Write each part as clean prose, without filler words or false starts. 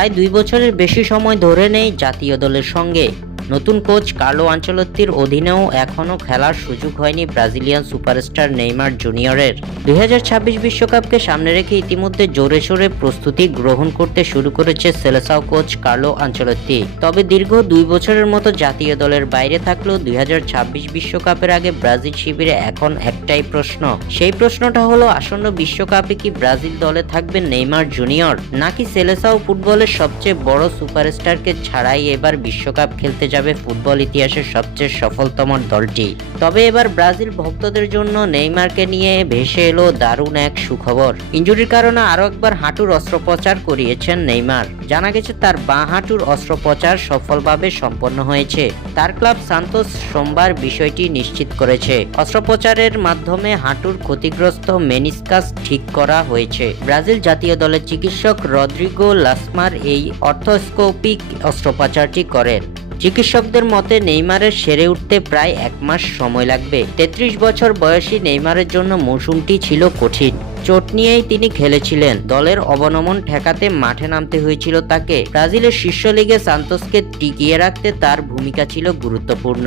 প্রায় 2 বছরের বেশি সময় ধরে নেই জাতীয় দলের সঙ্গে। নতুন কোচ কার্লো আনচেলত্তির অধীনেও এখনও খেলার সুযোগ হয়নি ব্রাজিলিয়ান সুপারস্টার নেইমার জুনিয়রের। 2026 বিশ্বকাপকে সামনে রেখে ইতিমধ্যে জোরে সোরে প্রস্তুতি গ্রহণ করতে শুরু করেছে সেলেসাও কোচ কার্লো আনচেলত্তি। তবে দীর্ঘ 2 বছরের মতো জাতীয় দলের বাইরে থাকলেও 2026 বিশ্বকাপের আগে ব্রাজিল শিবিরে এখন একটাই প্রশ্ন। সেই প্রশ্নটা হলো, আসন্ন বিশ্বকাপে কি ব্রাজিল দলে থাকবে নেইমার জুনিয়র, নাকি সেলেসাও ফুটবলের সবচেয়ে বড় সুপারস্টারকে ছাড়াই এবার বিশ্বকাপ খেলতে যাবে ফুটবল ইতিহাসের সবচেয়ে সফলতম দলটি। তবে এবার ব্রাজিল ভক্তদের জন্য নেইমারকে নিয়ে ভেসে এলো দারুণ এক সুখবর। ইনজুরির কারণে আরও একবার হাঁটুর অস্ত্রোপচার করিয়েছেন নেইমার। জানা গেছে তার বাঁ হাঁটুর অস্ত্রোপচার সফলভাবে সম্পন্ন হয়েছে। তার ক্লাব সান্তোস সোমবার বিষয়টি নিশ্চিত করেছে। অস্ত্রোপচারের মাধ্যমে হাঁটুর ক্ষতিগ্রস্ত মেনিসকাস ঠিক করা হয়েছে। ব্রাজিল জাতীয় দলের চিকিৎসক রদ্রিগো লাসমার এই অর্থোস্কোপিক অস্ত্রোপচারটি করেন। চিকিৎসকদের মতে নেইমারের সেরে উঠতে প্রায় 1 মাস সময় লাগবে। 33 বছর বয়সী নেইমারের জন্য মৌসুমটি ছিল কঠিন। চোট নিয়েই তিনি খেলেছিলেন। দলের অবনমন ঠেকাতে মাঠে নামতে হয়েছিল তাকে। ব্রাজিলের শীর্ষ লিগে সান্তোসকে টিকিয়ে রাখতে তার ভূমিকা ছিল গুরুত্বপূর্ণ।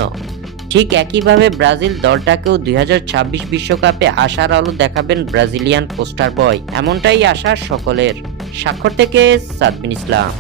ঠিক একইভাবে ব্রাজিল দলটাকেও 2026 বিশ্বকাপে আশার আলো দেখাবেন ব্রাজিলিয়ান পোস্টার বয়, এমনটাই আশা সকলের। স্বাক্ষর থেকে সাদবিন ইসলাম।